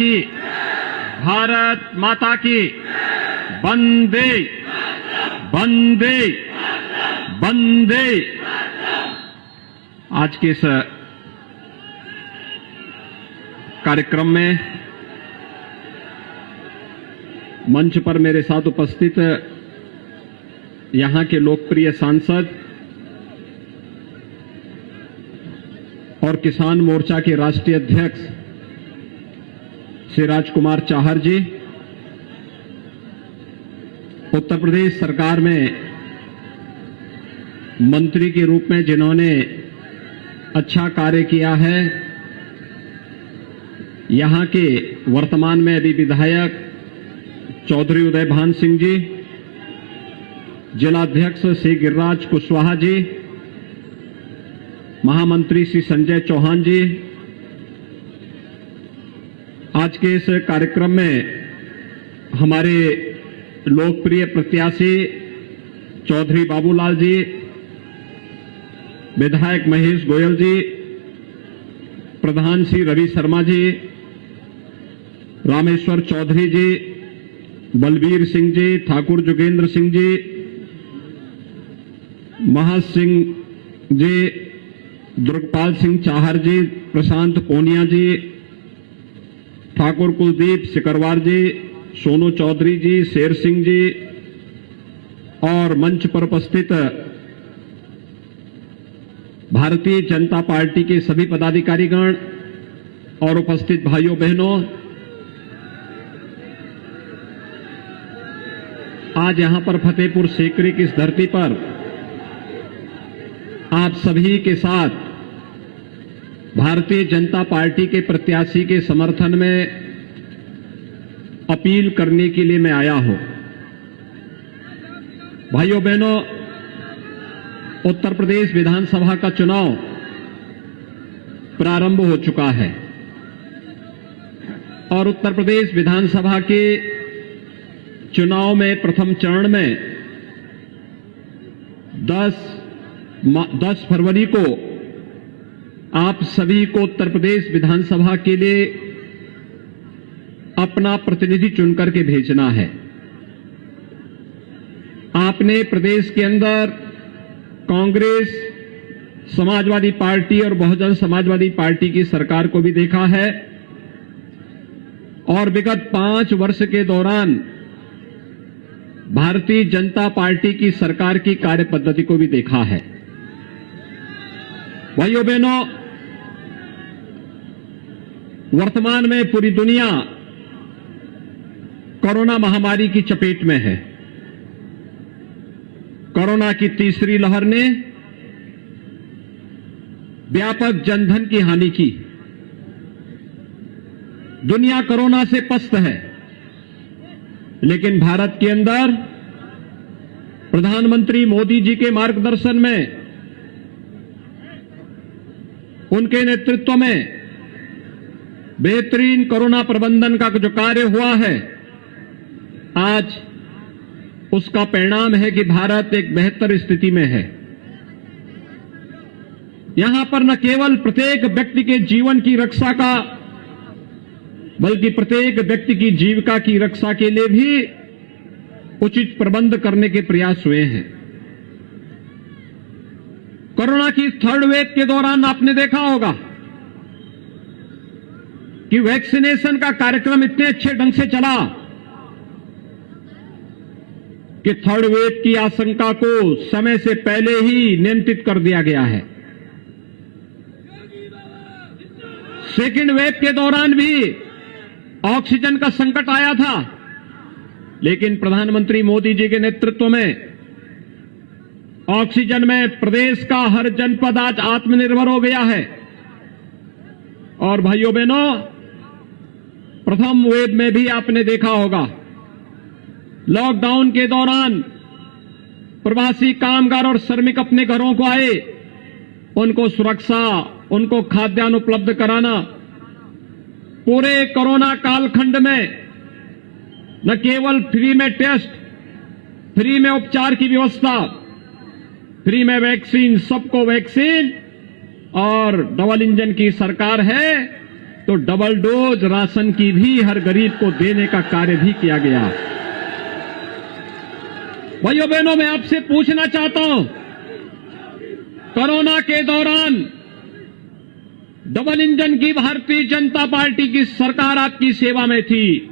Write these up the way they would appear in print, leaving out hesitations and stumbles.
की, भारत माता की, वंदे वंदे वंदे। आज के इस कार्यक्रम में मंच पर मेरे साथ उपस्थित यहां के लोकप्रिय सांसद और किसान मोर्चा के राष्ट्रीय अध्यक्ष श्री राजकुमार चाहर जी, उत्तर प्रदेश सरकार में मंत्री के रूप में जिन्होंने अच्छा कार्य किया है, यहां के वर्तमान में अभी विधायक चौधरी उदय भान सिंह जी, जिलाध्यक्ष श्री गिरिराज कुशवाहा जी, महामंत्री श्री संजय चौहान जी, आज के इस कार्यक्रम में हमारे लोकप्रिय प्रत्याशी चौधरी बाबूलाल जी, विधायक महेश गोयल जी, प्रधान श्री रवि शर्मा जी, रामेश्वर चौधरी जी, बलबीर सिंह जी, ठाकुर जोगेंद्र सिंह जी, महस सिंह जी, दुर्गपाल सिंह चाहर जी, प्रशांत पोनिया जी, ठाकुर कुलदीप सिकरवार जी, सोनू चौधरी जी, शेर सिंह जी और मंच पर उपस्थित भारतीय जनता पार्टी के सभी पदाधिकारीगण और उपस्थित भाइयों बहनों, आज यहां पर फतेहपुर सीकरी की इस धरती पर आप सभी के साथ भारतीय जनता पार्टी के प्रत्याशी के समर्थन में अपील करने के लिए मैं आया हूं। भाइयों बहनों, उत्तर प्रदेश विधानसभा का चुनाव प्रारंभ हो चुका है और उत्तर प्रदेश विधानसभा के चुनाव में प्रथम चरण में 10 फरवरी को आप सभी को उत्तर प्रदेश विधानसभा के लिए अपना प्रतिनिधि चुनकर के भेजना है। आपने प्रदेश के अंदर कांग्रेस, समाजवादी पार्टी और बहुजन समाजवादी पार्टी की सरकार को भी देखा है और विगत 5 वर्ष के दौरान भारतीय जनता पार्टी की सरकार की कार्यपद्धति को भी देखा है। भाइयों बहनों, वर्तमान में पूरी दुनिया कोरोना महामारी की चपेट में है। कोरोना की तीसरी लहर ने व्यापक जनधन की हानि की। दुनिया कोरोना से पस्त है, लेकिन भारत के अंदर प्रधानमंत्री मोदी जी के मार्गदर्शन में, उनके नेतृत्व में बेहतरीन कोरोना प्रबंधन का जो कार्य हुआ है, आज उसका परिणाम है कि भारत एक बेहतर स्थिति में है। यहां पर न केवल प्रत्येक व्यक्ति के जीवन की रक्षा का, बल्कि प्रत्येक व्यक्ति की जीविका की रक्षा के लिए भी उचित प्रबंध करने के प्रयास हुए हैं। कोरोना की थर्ड वेव के दौरान आपने देखा होगा कि वैक्सीनेशन का कार्यक्रम इतने अच्छे ढंग से चला कि थर्ड वेव की आशंका को समय से पहले ही नियंत्रित कर दिया गया है। सेकेंड वेव के दौरान भी ऑक्सीजन का संकट आया था, लेकिन प्रधानमंत्री मोदी जी के नेतृत्व में ऑक्सीजन में प्रदेश का हर जनपद आज आत्मनिर्भर हो गया है। और भाइयों बहनों, प्रथम वेव में भी आपने देखा होगा, लॉकडाउन के दौरान प्रवासी कामगार और श्रमिक अपने घरों को आए, उनको सुरक्षा, उनको खाद्यान्न उपलब्ध कराना, पूरे कोरोना कालखंड में न केवल फ्री में टेस्ट, फ्री में उपचार की व्यवस्था, फ्री में वैक्सीन, सबको वैक्सीन और डबल इंजन की सरकार है, तो डबल डोज राशन की भी हर गरीब को देने का कार्य भी किया गया। भाइयों बहनों, मैं आपसे पूछना चाहता हूं, कोरोना के दौरान डबल इंजन की भारतीय जनता पार्टी की सरकार आपकी सेवा में थी।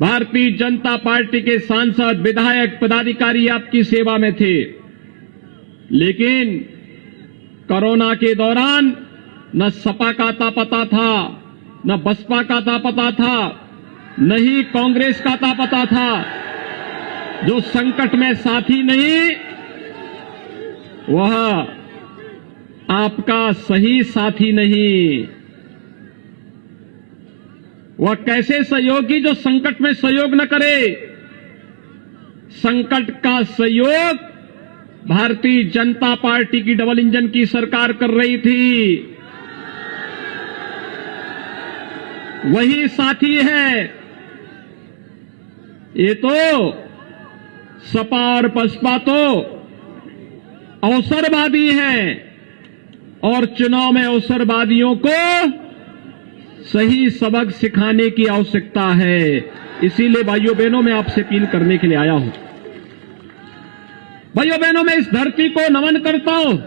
भारतीय जनता पार्टी के सांसद, विधायक, पदाधिकारी आपकी सेवा में थे। लेकिन कोरोना के दौरान न सपा का था पता था, न बसपा का था पता था, न ही कांग्रेस का था पता था। जो संकट में साथी नहीं, वह आपका सही साथी नहीं। वह कैसे सहयोगी जो संकट में सहयोग न करे। संकट का सहयोग भारतीय जनता पार्टी की डबल इंजन की सरकार कर रही थी। वही साथी है। ये तो सपा और बसपा तो अवसरवादी हैं और चुनाव में अवसरवादियों को सही सबक सिखाने की आवश्यकता है। इसीलिए भाइयों बहनों, मैं आपसे अपील करने के लिए आया हूं। भाइयों बहनों, मैं इस धरती को नमन करता हूं।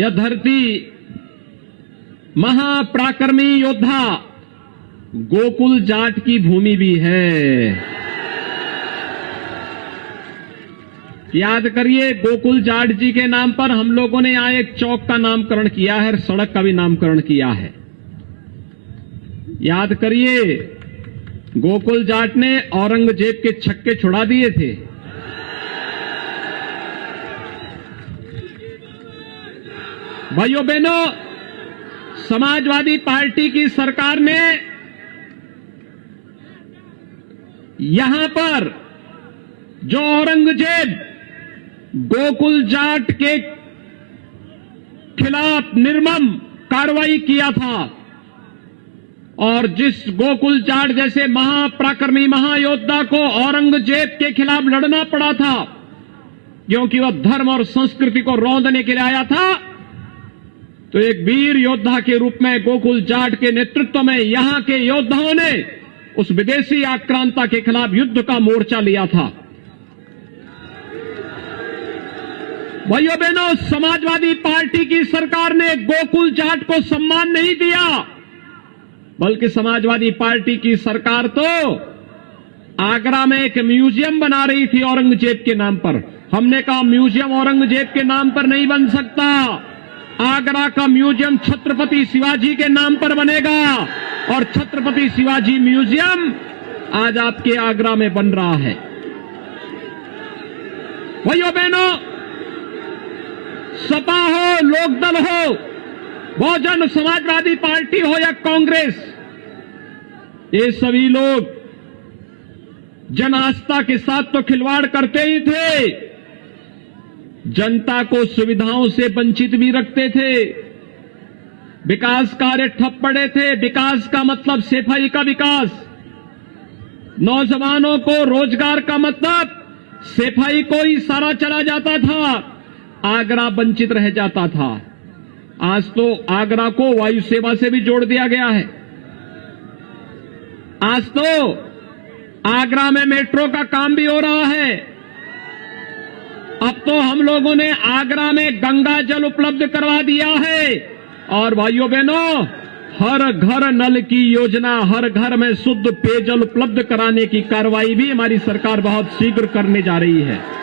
यह धरती महापराक्रमी योद्धा गोकुल जाट की भूमि भी है। याद करिए, गोकुल जाट जी के नाम पर हम लोगों ने यहां एक चौक का नामकरण किया है, सड़क का भी नामकरण किया है। याद करिए, गोकुल जाट ने औरंगजेब के छक्के छुड़ा दिए थे। भाइयों बहनों, समाजवादी पार्टी की सरकार ने यहां पर जो औरंगजेब गोकुल जाट के खिलाफ निर्मम कार्रवाई किया था और जिस गोकुल जाट जैसे महापराक्रमी महायोद्धा को औरंगजेब के खिलाफ लड़ना पड़ा था, क्योंकि वह धर्म और संस्कृति को रौंदने के लिए आया था, तो एक वीर योद्धा के रूप में गोकुल जाट के नेतृत्व में यहां के योद्धाओं ने उस विदेशी आक्रांता के खिलाफ युद्ध का मोर्चा लिया था। भाइयों बहनों, समाजवादी पार्टी की सरकार ने गोकुल जाट को सम्मान नहीं दिया, बल्कि समाजवादी पार्टी की सरकार तो आगरा में एक म्यूजियम बना रही थी औरंगजेब के नाम पर। हमने कहा म्यूजियम औरंगजेब के नाम पर नहीं बन सकता, आगरा का म्यूजियम छत्रपति शिवाजी के नाम पर बनेगा और छत्रपति शिवाजी म्यूजियम आज आपके आगरा में बन रहा है। भाइयों बहनों, सपा हो, लोकदल हो, बहुजन समाजवादी पार्टी हो या कांग्रेस, ये सभी लोग जन आस्था के साथ तो खिलवाड़ करते ही थे, जनता को सुविधाओं से वंचित भी रखते थे। विकास कार्य ठप पड़े थे। विकास का मतलब सफाई का विकास, नौजवानों को रोजगार का मतलब सफाई को ही सारा चला जाता था, आगरा वंचित रह जाता था। आज तो आगरा को वायु सेवा से भी जोड़ दिया गया है। आज तो आगरा में मेट्रो का काम भी हो रहा है। अब तो हम लोगों ने आगरा में गंगा जल उपलब्ध करवा दिया है और भाइयों बहनों, हर घर नल की योजना, हर घर में शुद्ध पेयजल उपलब्ध कराने की कार्रवाई भी हमारी सरकार बहुत शीघ्र करने जा रही है।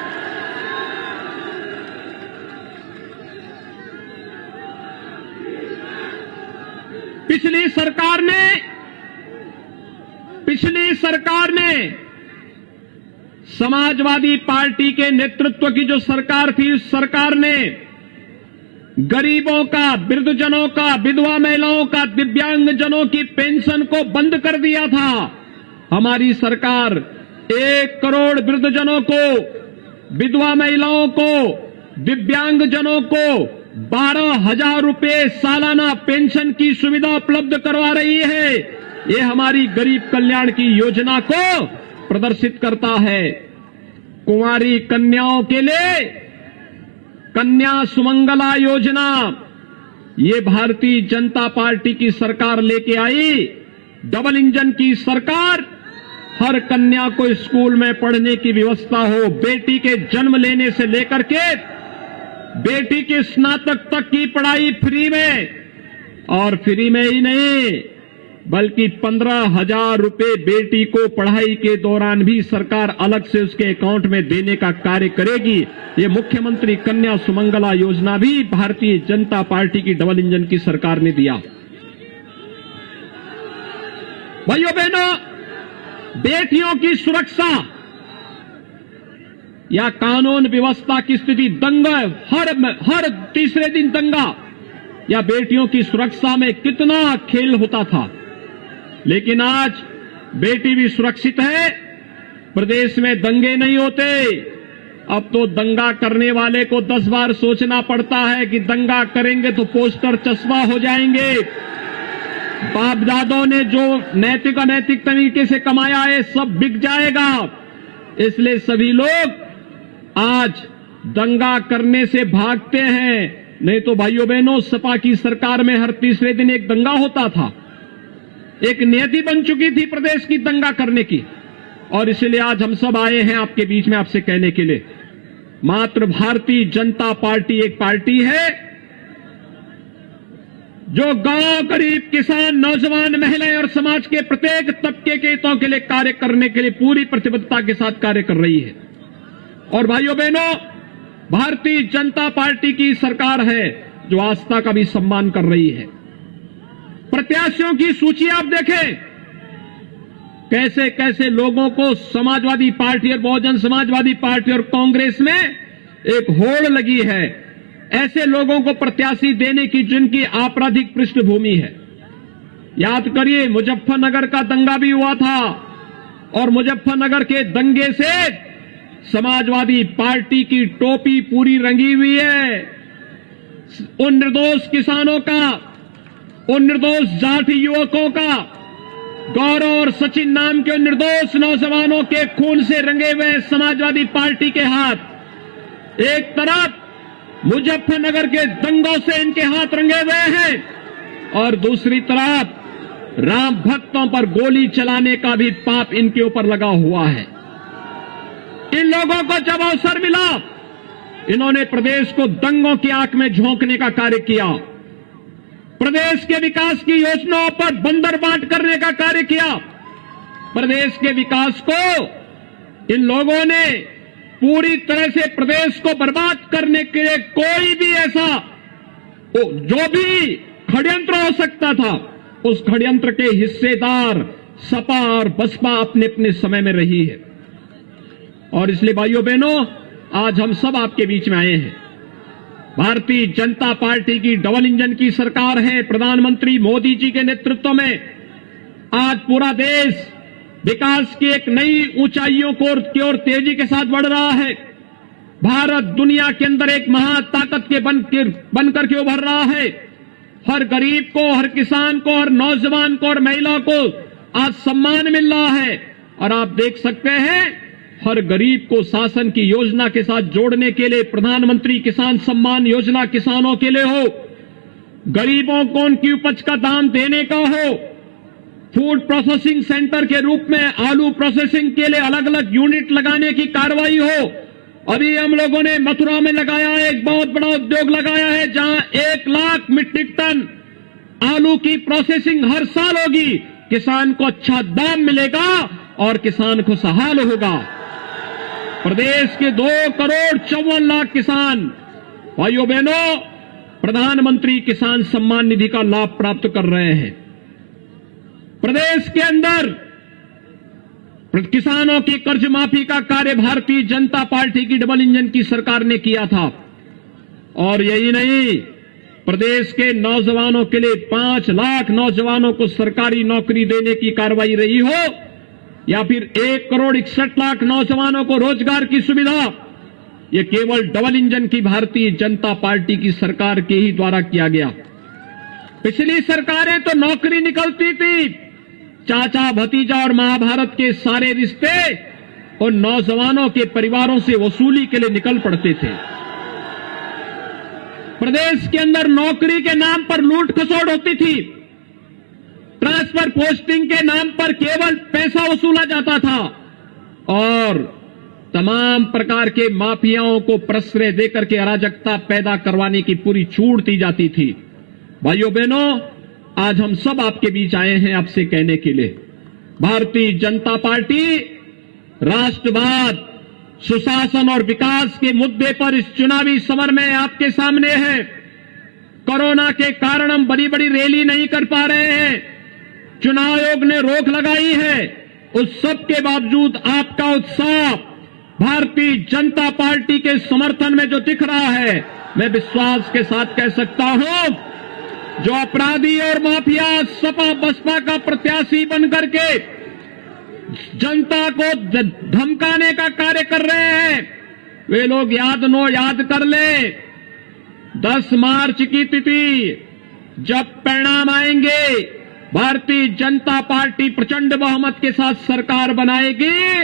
पिछली सरकार ने समाजवादी पार्टी के नेतृत्व की जो सरकार थी, उस सरकार ने गरीबों का, वृद्धजनों का, विधवा महिलाओं का, दिव्यांगजनों की पेंशन को बंद कर दिया था। हमारी सरकार 1 करोड़ वृद्धजनों को, विधवा महिलाओं को, दिव्यांगजनों को 12,000 रुपए सालाना पेंशन की सुविधा उपलब्ध करवा रही है। ये हमारी गरीब कल्याण की योजना को प्रदर्शित करता है। कुंवारी कन्याओं के लिए कन्या सुमंगला योजना, ये भारतीय जनता पार्टी की सरकार लेके आई डबल इंजन की सरकार। हर कन्या को स्कूल में पढ़ने की व्यवस्था हो, बेटी के जन्म लेने से लेकर के बेटी की स्नातक तक की पढ़ाई फ्री में, और फ्री में ही नहीं बल्कि 15,000 रुपए बेटी को पढ़ाई के दौरान भी सरकार अलग से उसके अकाउंट में देने का कार्य करेगी। ये मुख्यमंत्री कन्या सुमंगला योजना भी भारतीय जनता पार्टी की डबल इंजन की सरकार ने दिया। भाइयों बहनों, बेटियों की सुरक्षा या कानून व्यवस्था की स्थिति, दंगा, हर तीसरे दिन दंगा, या बेटियों की सुरक्षा में कितना खेल होता था। लेकिन आज बेटी भी सुरक्षित है, प्रदेश में दंगे नहीं होते। अब तो दंगा करने वाले को 10 बार सोचना पड़ता है कि दंगा करेंगे तो पोस्टर चश्मा हो जाएंगे। बाप दादों ने जो नैतिक अनैतिक तरीके से कमाया है सब बिक जाएगा। इसलिए सभी लोग आज दंगा करने से भागते हैं। नहीं तो भाइयों बहनों, सपा की सरकार में हर तीसरे दिन एक दंगा होता था। एक नियति बन चुकी थी प्रदेश की दंगा करने की। और इसलिए आज हम सब आए हैं आपके बीच में आपसे कहने के लिए, मात्र भारतीय जनता पार्टी एक पार्टी है जो गांव, गरीब, किसान, नौजवान, महिलाएं और समाज के प्रत्येक तबके के हितों के लिए कार्य करने के लिए पूरी प्रतिबद्धता के साथ कार्य कर रही है। और भाइयों बहनों, भारतीय जनता पार्टी की सरकार है जो आस्था का भी सम्मान कर रही है। प्रत्याशियों की सूची आप देखें, कैसे कैसे लोगों को समाजवादी पार्टी और बहुजन समाजवादी पार्टी और कांग्रेस में एक होड़ लगी है, ऐसे लोगों को प्रत्याशी देने की जिनकी आपराधिक पृष्ठभूमि है। याद करिए, मुजफ्फरनगर का दंगा भी हुआ था और मुजफ्फरनगर के दंगे से समाजवादी पार्टी की टोपी पूरी रंगी हुई है। उन निर्दोष किसानों का, उन निर्दोष जाति युवकों का, गौरव और सचिन नाम के उन निर्दोष नौजवानों के खून से रंगे हुए समाजवादी पार्टी के हाथ। एक तरफ मुजफ्फरनगर के दंगों से इनके हाथ रंगे हुए हैं और दूसरी तरफ राम भक्तों पर गोली चलाने का भी पाप इनके ऊपर लगा हुआ है। इन लोगों को जब अवसर मिला, इन्होंने प्रदेश को दंगों की आंख में झोंकने का कार्य किया, प्रदेश के विकास की योजनाओं पर बंदरबाट करने का कार्य किया। प्रदेश के विकास को इन लोगों ने पूरी तरह से प्रदेश को बर्बाद करने के लिए कोई भी ऐसा जो भी षड्यंत्र हो सकता था, उस षड्यंत्र के हिस्सेदार सपा और बसपा अपने अपने समय में रही है। और इसलिए भाइयों बहनों, आज हम सब आपके बीच में आए हैं। भारतीय जनता पार्टी की डबल इंजन की सरकार है। प्रधानमंत्री मोदी जी के नेतृत्व में आज पूरा देश विकास की एक नई ऊंचाइयों की ओर तेजी के साथ बढ़ रहा है। भारत दुनिया के अंदर एक महाताकत के बनकर के उभर रहा है। हर गरीब को, हर किसान को, हर नौजवान को और महिला को आज सम्मान मिल रहा है। और आप देख सकते हैं, हर गरीब को शासन की योजना के साथ जोड़ने के लिए प्रधानमंत्री किसान सम्मान योजना किसानों के लिए हो, गरीबों को उनकी उपज का दाम देने का हो, फूड प्रोसेसिंग सेंटर के रूप में आलू प्रोसेसिंग के लिए अलग अलग यूनिट लगाने की कार्रवाई हो। अभी हम लोगों ने मथुरा में लगाया है, एक बहुत बड़ा उद्योग लगाया है जहां 1 लाख मीट्रिक टन आलू की प्रोसेसिंग हर साल होगी। किसान को अच्छा दाम मिलेगा और किसान खुशहाल होगा। प्रदेश के 2,54,00,000 किसान भाइयों बहनों प्रधानमंत्री किसान सम्मान निधि का लाभ प्राप्त कर रहे हैं। प्रदेश के अंदर किसानों की कर्ज माफी का कार्य भारतीय जनता पार्टी की डबल इंजन की सरकार ने किया था। और यही नहीं, प्रदेश के नौजवानों के लिए 5 लाख नौजवानों को सरकारी नौकरी देने की कार्रवाई रही हो, या फिर 1,61,00,000 नौजवानों को रोजगार की सुविधा, ये केवल डबल इंजन की भारतीय जनता पार्टी की सरकार के ही द्वारा किया गया। पिछली सरकारें तो नौकरी निकलती थी, चाचा भतीजा और महाभारत के सारे रिश्ते उन नौजवानों के परिवारों से वसूली के लिए निकल पड़ते थे। प्रदेश के अंदर नौकरी के नाम पर लूट खसोट होती थी, ट्रांसफर पोस्टिंग के नाम पर केवल पैसा वसूला जाता था और तमाम प्रकार के माफियाओं को प्रश्रय देकर के अराजकता पैदा करवाने की पूरी छूट दी जाती थी। भाइयों बहनों, आज हम सब आपके बीच आए हैं आपसे कहने के लिए, भारतीय जनता पार्टी राष्ट्रवाद, सुशासन और विकास के मुद्दे पर इस चुनावी समर में आपके सामने है। कोरोना के कारण हम बड़ी बड़ी रैली नहीं कर पा रहे हैं, चुनाव आयोग ने रोक लगाई है, उस सब के बावजूद आपका उत्साह भारतीय जनता पार्टी के समर्थन में जो दिख रहा है, मैं विश्वास के साथ कह सकता हूं, जो अपराधी और माफिया सपा बसपा का प्रत्याशी बनकर के जनता को धमकाने का कार्य कर रहे हैं, वे लोग याद कर ले 10 मार्च की तिथि जब परिणाम आएंगे, भारतीय जनता पार्टी प्रचंड बहुमत के साथ सरकार बनाएगी,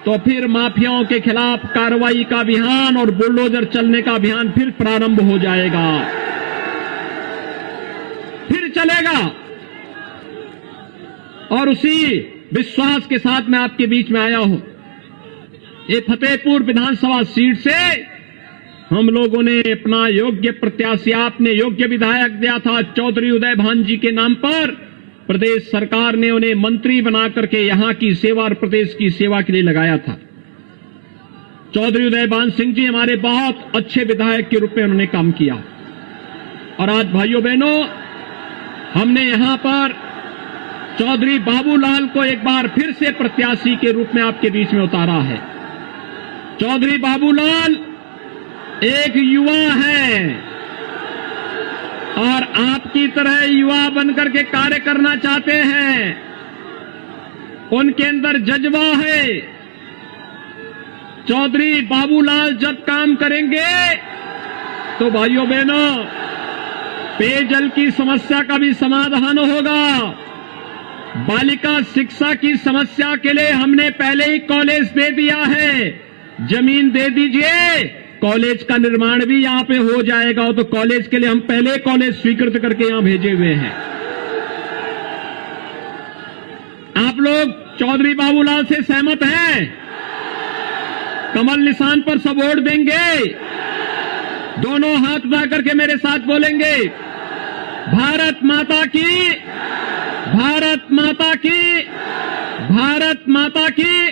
तो फिर माफियाओं के खिलाफ कार्रवाई का अभियान और बुलडोजर चलने का अभियान फिर प्रारंभ हो जाएगा, फिर चलेगा। और उसी विश्वास के साथ मैं आपके बीच में आया हूं। ये फतेहपुर विधानसभा सीट से हम लोगों ने अपना योग्य प्रत्याशी, आपने योग्य विधायक दिया था चौधरी उदय भान जी के नाम पर, प्रदेश सरकार ने उन्हें मंत्री बना करके यहां की सेवा और प्रदेश की सेवा के लिए लगाया था। चौधरी उदय भान सिंह जी हमारे बहुत अच्छे विधायक के रूप में उन्होंने काम किया और आज भाइयों बहनों, हमने यहां पर चौधरी बाबूलाल को एक बार फिर से प्रत्याशी के रूप में आपके बीच में उतारा है। चौधरी बाबूलाल एक युवा है और आपकी तरह युवा बनकर के कार्य करना चाहते हैं, उनके अंदर जज्बा है। चौधरी बाबूलाल जब काम करेंगे तो भाइयों बहनों, पेयजल की समस्या का भी समाधान होगा। बालिका शिक्षा की समस्या के लिए हमने पहले ही कॉलेज दे दिया है, जमीन दे दीजिए, कॉलेज का निर्माण भी यहां पे हो जाएगा। तो कॉलेज के लिए हम पहले कॉलेज स्वीकृत करके यहां भेजे हुए हैं। आप लोग चौधरी बाबूलाल से सहमत हैं? कमल निशान पर सब वोट देंगे? दोनों हाथ उठा करके मेरे साथ बोलेंगे, भारत माता की, भारत माता की, भारत माता की।